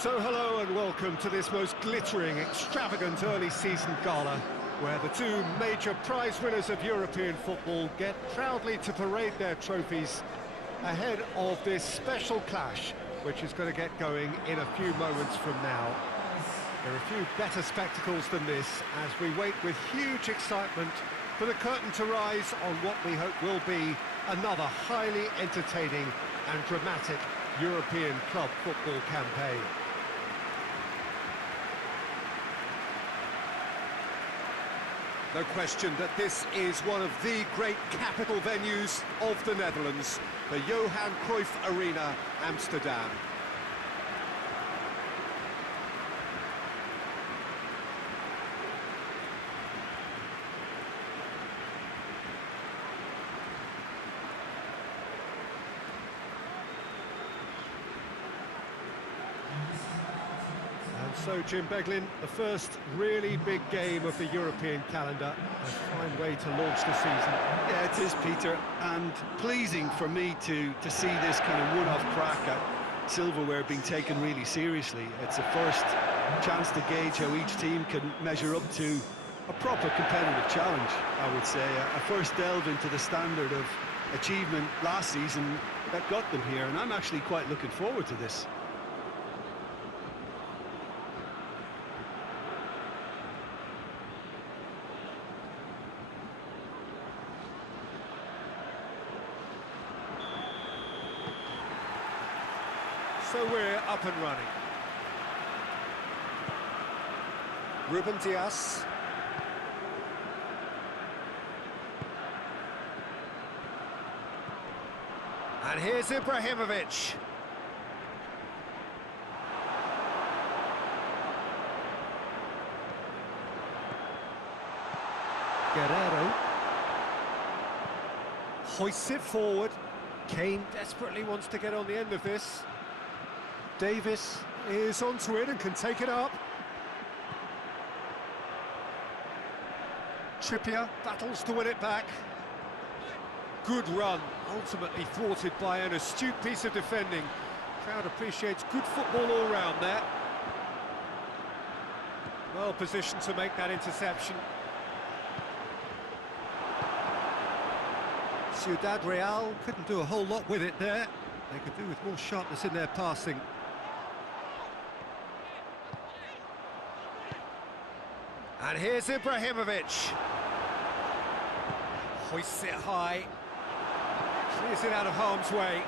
So hello and welcome to this most glittering, extravagant early season gala, where the two major prize winners of European football get proudly to parade their trophies ahead of this special clash, which is going to get going in a few moments from now. There are a few better spectacles than this as we wait with huge excitement for the curtain to rise on what we hope will be another highly entertaining and dramatic European club football campaign. No question that this is one of the great capital venues of the Netherlands, the Johan Cruyff Arena, Amsterdam. So, Jim Beglin, the first really big game of the European calendar. A fine way to launch the season. Yeah, it is, Peter, and pleasing for me to see this kind of one-off crack at silverware being taken really seriously. It's a first chance to gauge how each team can measure up to a proper competitive challenge, I would say. A first delve into the standard of achievement last season that got them here, and I'm actually quite looking forward to this. So we're up and running. Ruben Dias. And here's Ibrahimovic. Guerrero. Hoists it forward. Kane desperately wants to get on the end of this. Davis is onto it and can take it up. Trippier battles to win it back. Good run, ultimately thwarted by an astute piece of defending. Crowd appreciates good football all round there. Well positioned to make that interception. Ciudad Real couldn't do a whole lot with it there. They could do with more sharpness in their passing. And here's Ibrahimovic. Hoists it high. Clears it out of harm's way.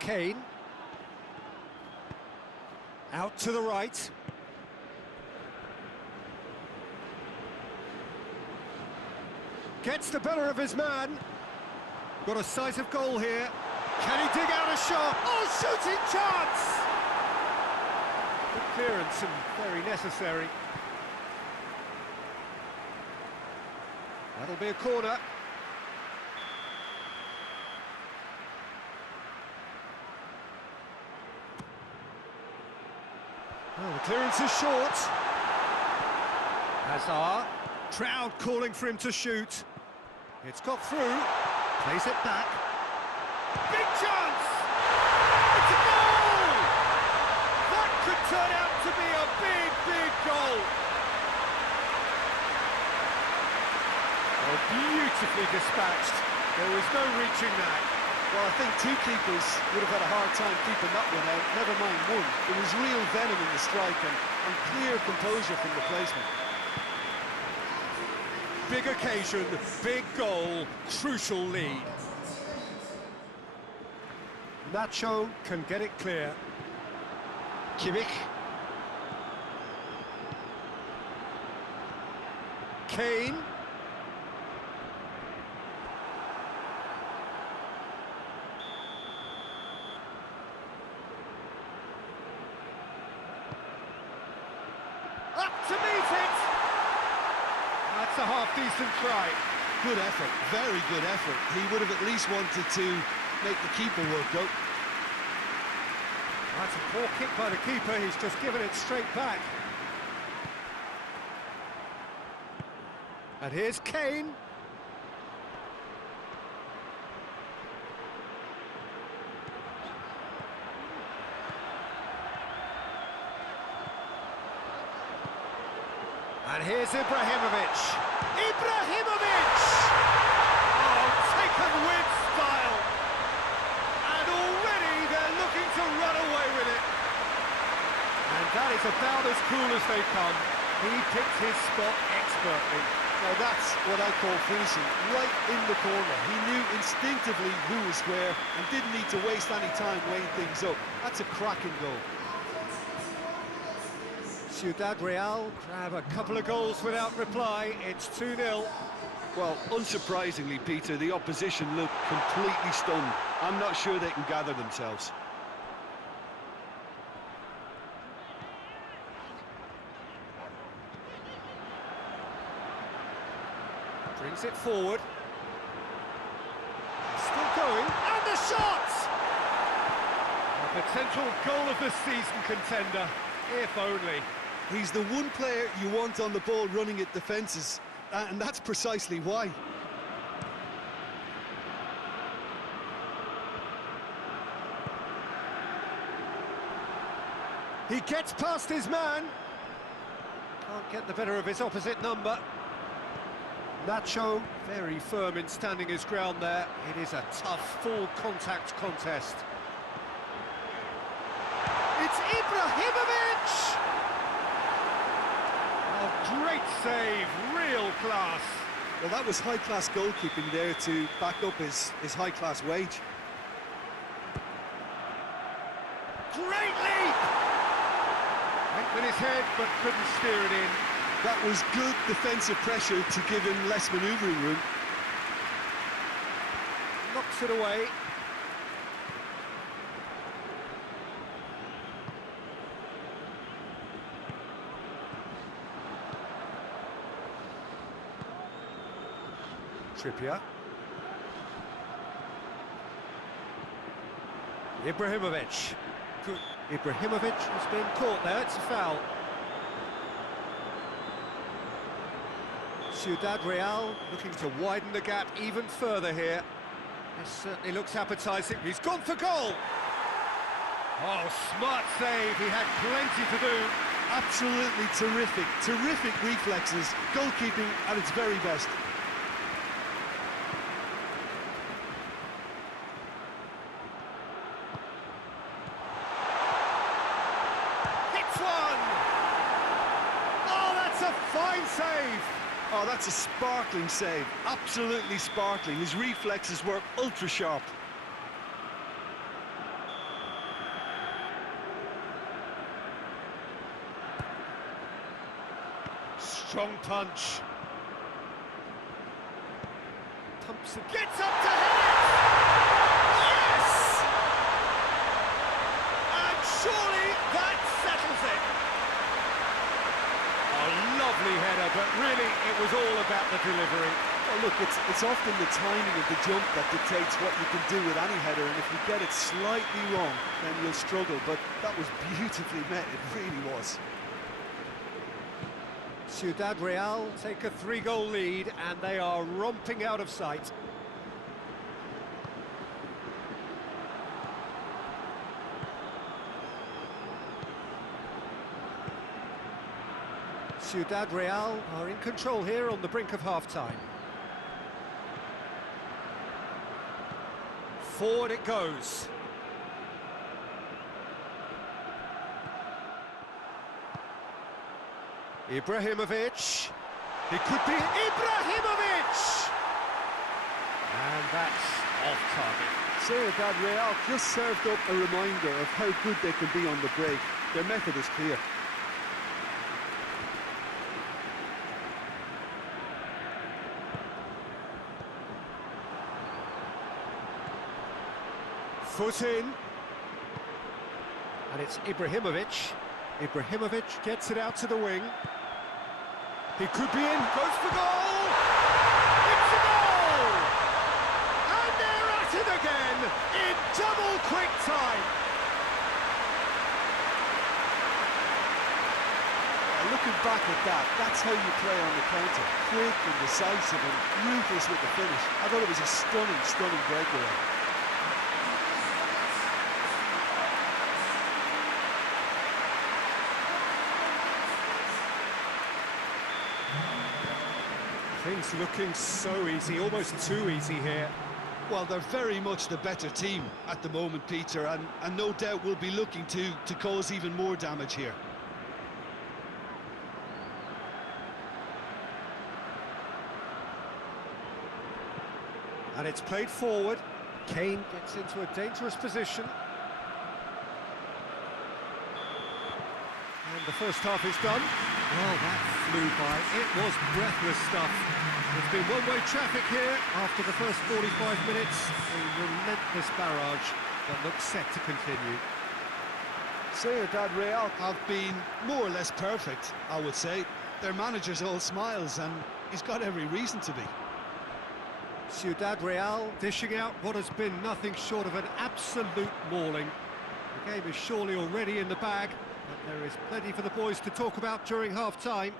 Kane. Out to the right. Gets the better of his man. Got a sight of goal here. Can he dig out a shot? Oh, shooting chance! Good clearance and very necessary. That'll be a corner. Oh, the clearance is short. Hazard. Crowd calling for him to shoot. It's got through. Plays it back. Big chance! It's a goal! That could turn out to be a big, big goal. Oh, beautifully dispatched. There was no reaching that. Well, I think two keepers would have had a hard time keeping that one out, never mind one. There was real venom in the strike and clear composure from the placement. Big occasion, big goal, crucial lead. Nacho can get it clear. Kimmich. Kane. Up to meet it! That's a half-decent try. Good effort, very good effort. He would have at least wanted to make the keeper work out. That's a poor kick by the keeper, he's just given it straight back. And here's Kane. And here's Ibrahimovic. Ibrahimovic! Oh, taken with style. And already they're looking to run away with it. And that is about as cool as they come. He picked his spot expertly. Now that's what I call finishing, right in the corner. He knew instinctively who was where and didn't need to waste any time weighing things up. That's a cracking goal. Ciudad Real grab a couple of goals without reply. It's 2-0. Well, unsurprisingly, Peter, the opposition look completely stunned. I'm not sure they can gather themselves. Brings it forward. Still going, and the shot! A potential goal of the season contender, if only. He's the one player you want on the ball running at defences, and that's precisely why. He gets past his man. Can't get the better of his opposite number. Nacho, very firm in standing his ground there. It is a tough, full-contact contest. It's Ibrahimovic! A great save, real class. Well, that was high-class goalkeeping there to back up his high-class wage. Great leap! Went with his head, but couldn't steer it in. That was good defensive pressure to give him less manoeuvring room. Knocks it away. Trippier. Ibrahimovic. Good. Ibrahimovic has been caught there, it's a foul. Ciudad Real looking to widen the gap even further here. This certainly looks appetising. He's gone for goal! Oh, smart save, he had plenty to do. Absolutely terrific, terrific reflexes, goalkeeping at its very best. Hits one! Oh, that's a fine save! Oh, that's a sparkling save, absolutely sparkling. His reflexes were ultra-sharp. Strong punch. Thompson gets up to hit it! Yes! And surely that settles it. A lovely header, but really it was all about the delivery. Well, look, it's often the timing of the jump that dictates what you can do with any header, and if you get it slightly wrong, then you'll struggle, but that was beautifully met, it really was. Ciudad Real take a 3-goal lead, and they are romping out of sight. Ciudad Real are in control here on the brink of half-time. Forward it goes. Ibrahimovic. It could be Ibrahimovic! And that's off target. Ciudad Real just served up a reminder of how good they can be on the break. Their method is clear. Foot in. And it's Ibrahimovic. Ibrahimovic gets it out to the wing. He could be in, goes for goal! It's a goal! And they're at it again in double quick time. Looking back at that, that's how you play on the counter. Quick and decisive and ruthless with the finish. I thought it was a stunning, stunning breakaway. Things looking so easy, almost too easy here. Well, they're very much the better team at the moment, Peter, and no doubt will be looking to cause even more damage here. And it's played forward. Kane gets into a dangerous position. And the first half is done. Well, that flew by. It was breathless stuff. There's been one-way traffic here after the first 45 minutes. A relentless barrage that looks set to continue. Ciudad Real have been more or less perfect, I would say. Their manager's all smiles, and he's got every reason to be. Ciudad Real dishing out what has been nothing short of an absolute mauling. The game is surely already in the bag, but there is plenty for the boys to talk about during half-time.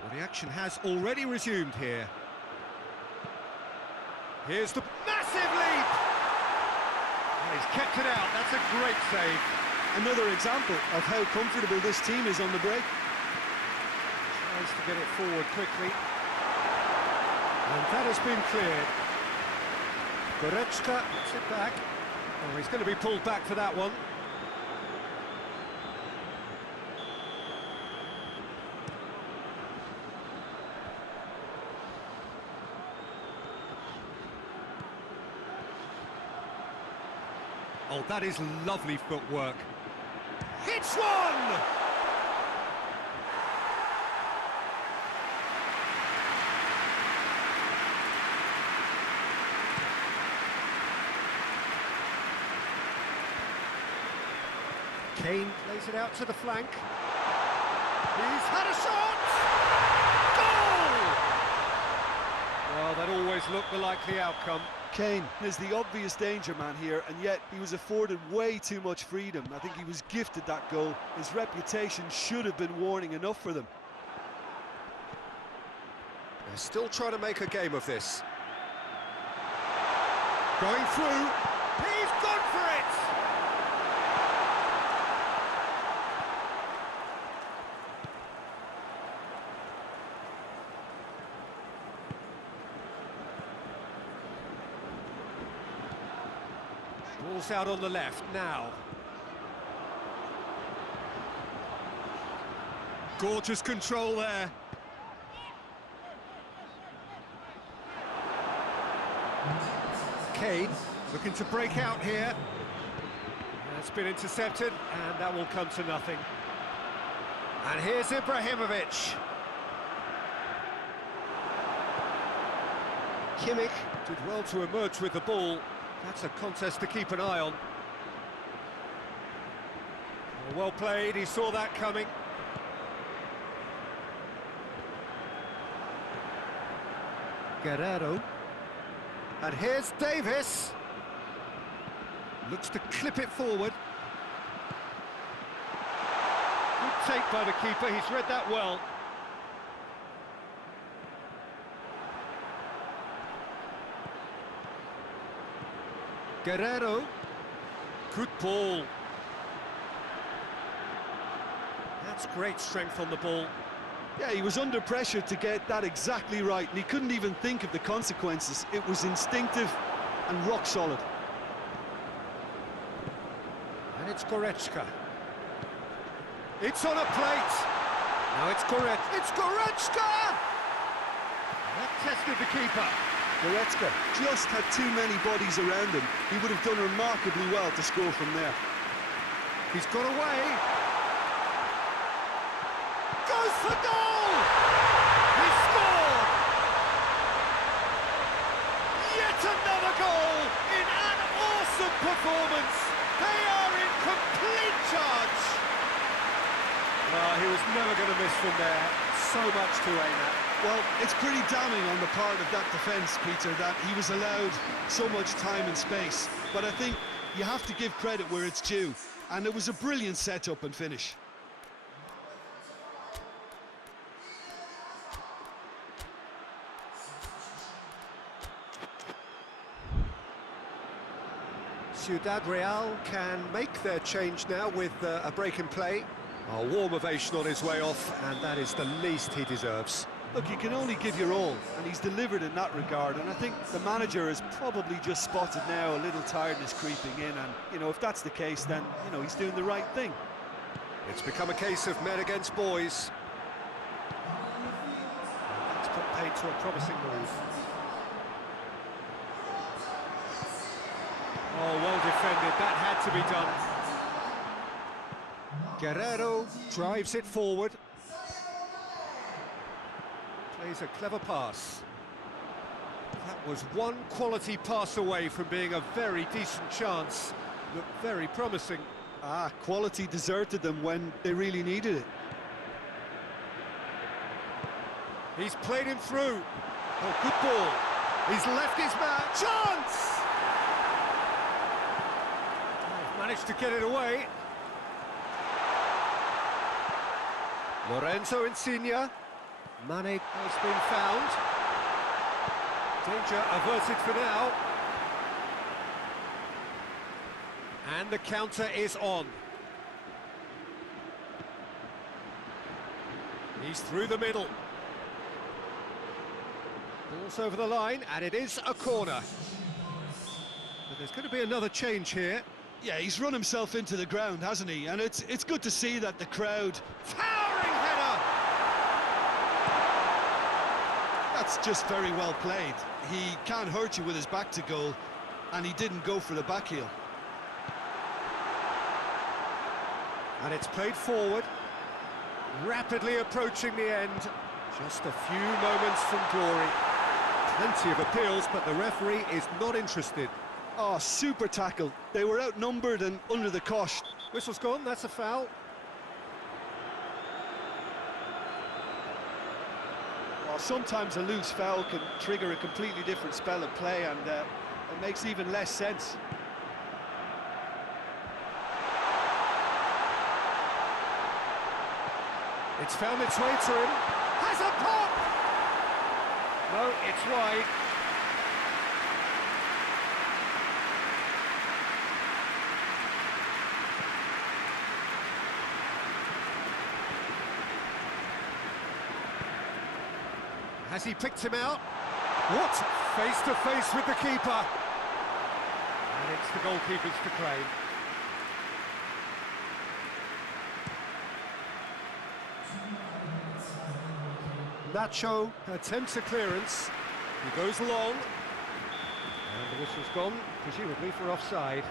Well, the action has already resumed here. Here's the massive leap! Well, he's kept it out, that's a great save. Another example of how comfortable this team is on the break. Tries to get it forward quickly. And that has been cleared. Goretzka gets it back. Oh, he's going to be pulled back for that one. Oh, that is lovely footwork. Hits one! Kane plays it out to the flank. He's had a shot! Goal! Well, that always looked the likely outcome. Kane is the obvious danger man here, and yet he was afforded way too much freedom. I think he was gifted that goal. His reputation should have been warning enough for them. They're still trying to make a game of this. Going through. He's gone for it! Ball's out on the left now. Gorgeous control there. Kane looking to break out here. It's been intercepted, and that will come to nothing. And here's Ibrahimovic. Kimmich did well to emerge with the ball. That's a contest to keep an eye on. Well played, he saw that coming. Guerrero. And here's Davis. Looks to clip it forward. Good take by the keeper, he's read that well. Guerrero. Good ball. That's great strength on the ball. Yeah, he was under pressure to get that exactly right, and he couldn't even think of the consequences. It was instinctive and rock solid. And it's Goretzka. It's on a plate. Now it's Goretzka. It's Goretzka! That tested the keeper. Goretzka just had too many bodies around him. He would have done remarkably well to score from there. He's got away. Goes for goal! He scored! Yet another goal in an awesome performance. They are in complete charge. He was never going to miss from there. So much to aim at. Well, it's pretty damning on the part of that defence, Peter, that he was allowed so much time and space. But I think you have to give credit where it's due. And it was a brilliant setup and finish. Ciudad Real can make their change now with a break in play. A warm ovation on his way off, and that is the least he deserves. Look, you can only give your all, and he's delivered in that regard, and I think the manager has probably just spotted now a little tiredness creeping in, and, you know, if that's the case, then, you know, he's doing the right thing. It's become a case of men against boys. That's put paid to a promising move. Oh, well defended, that had to be done. Guerrero drives it forward. Plays a clever pass. That was one quality pass away from being a very decent chance. Looked very promising. Quality deserted them when they really needed it. He's played him through. Oh, good ball. He's left his man. Chance! Oh, managed to get it away. Lorenzo Insigne. Mane has been found. Danger averted for now. And the counter is on. He's through the middle. Ball's over the line, and it is a corner. But there's going to be another change here. Yeah, he's run himself into the ground, hasn't he? And it's good to see that the crowd... Towering header! That's just very well played. He can't hurt you with his back to goal, and he didn't go for the back heel. And it's played forward, rapidly approaching the end. Just a few moments from glory. Plenty of appeals, but the referee is not interested. Oh, super tackle. They were outnumbered and under the cosh. Whistle's gone, that's a foul. Well, sometimes a loose foul can trigger a completely different spell of play, and it makes even less sense. It's found its way to him. Has a pop! No, it's wide. Has he picked him out? What? Face to face with the keeper. And it's the goalkeeper's to claim. Nacho attempts a clearance. He goes long. And the whistle's gone, presumably for offside.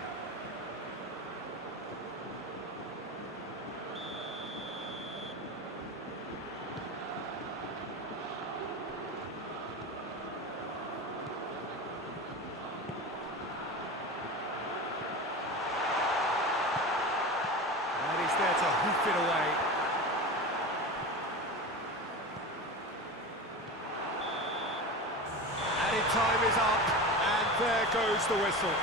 And he's there to hoof it away. Time is up, and there goes the whistle.